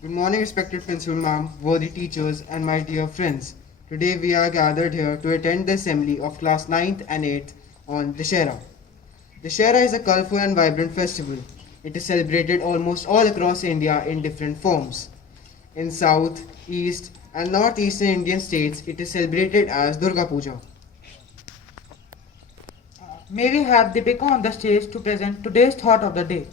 Good morning, respected principal ma'am, worthy teachers, and my dear friends. Today we are gathered here to attend the assembly of class 9th and 8th on Dussehra. Dussehra is a colorful and vibrant festival. It is celebrated almost all across India in different forms. In South, East, and Northeastern Indian states, it is celebrated as Durga Puja. May we have Deepika on the stage to present today's thought of the day.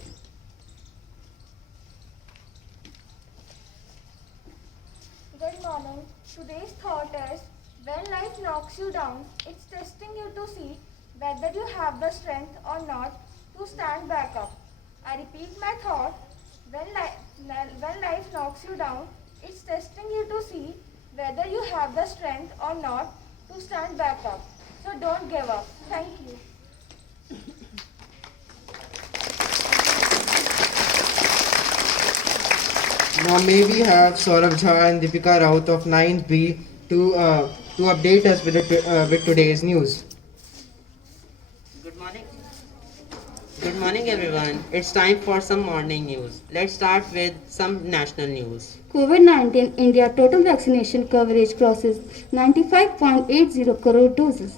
Good morning. Today's thought is, when life knocks you down, it's testing you to see whether you have the strength or not to stand back up. I repeat my thought, when life knocks you down, it's testing you to see whether you have the strength or not to stand back up. So don't give up. Thank you. Now may we have Saurabh Jha and Deepika Raut of 9th B to update us with today's news. Good morning. Good morning, everyone. It's time for some morning news. Let's start with some national news. COVID-19 India total vaccination coverage crosses 95.80 crore doses.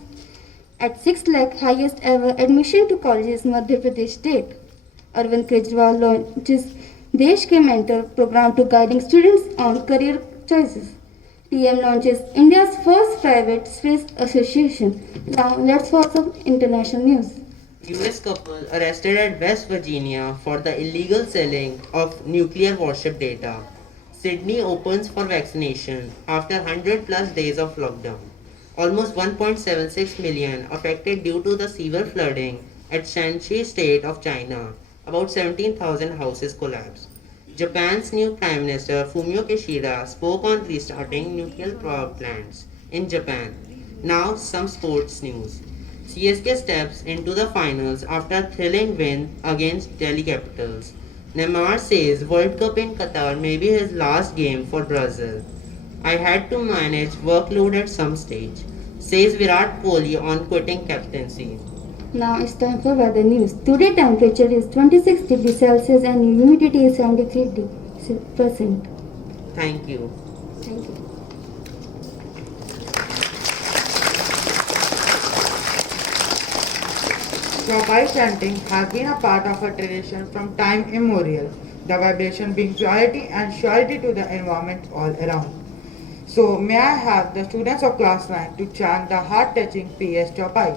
At 6 lakh highest ever admission to colleges Madhya Pradesh state. Arvind Kejriwal launches Desh Ke Mentor program to guiding students on career choices. PM launches India's first private space association. Now let's watch some international news. US couple arrested at West Virginia for the illegal selling of nuclear warship data. Sydney opens for vaccination after 100 plus days of lockdown. Almost 1.76 million affected due to the severe flooding at Shanxi state of China. About 17,000 houses collapsed. Japan's new Prime Minister Fumio Kishida spoke on restarting nuclear power plants in Japan. Now some sports news. CSK steps into the finals after a thrilling win against Delhi Capitals. Neymar says World Cup in Qatar may be his last game for Brazil. I had to manage workload at some stage, says Virat Kohli on quitting captaincy. Now it's time for weather news. Today temperature is 26 degrees Celsius and humidity is 73%. Thank you. Thank you. Chaupai chanting has been a part of a tradition from time immemorial, the vibration being purity and surety to the environment all around. So may I have the students of class 9 to chant the heart-touching PS Chaupai.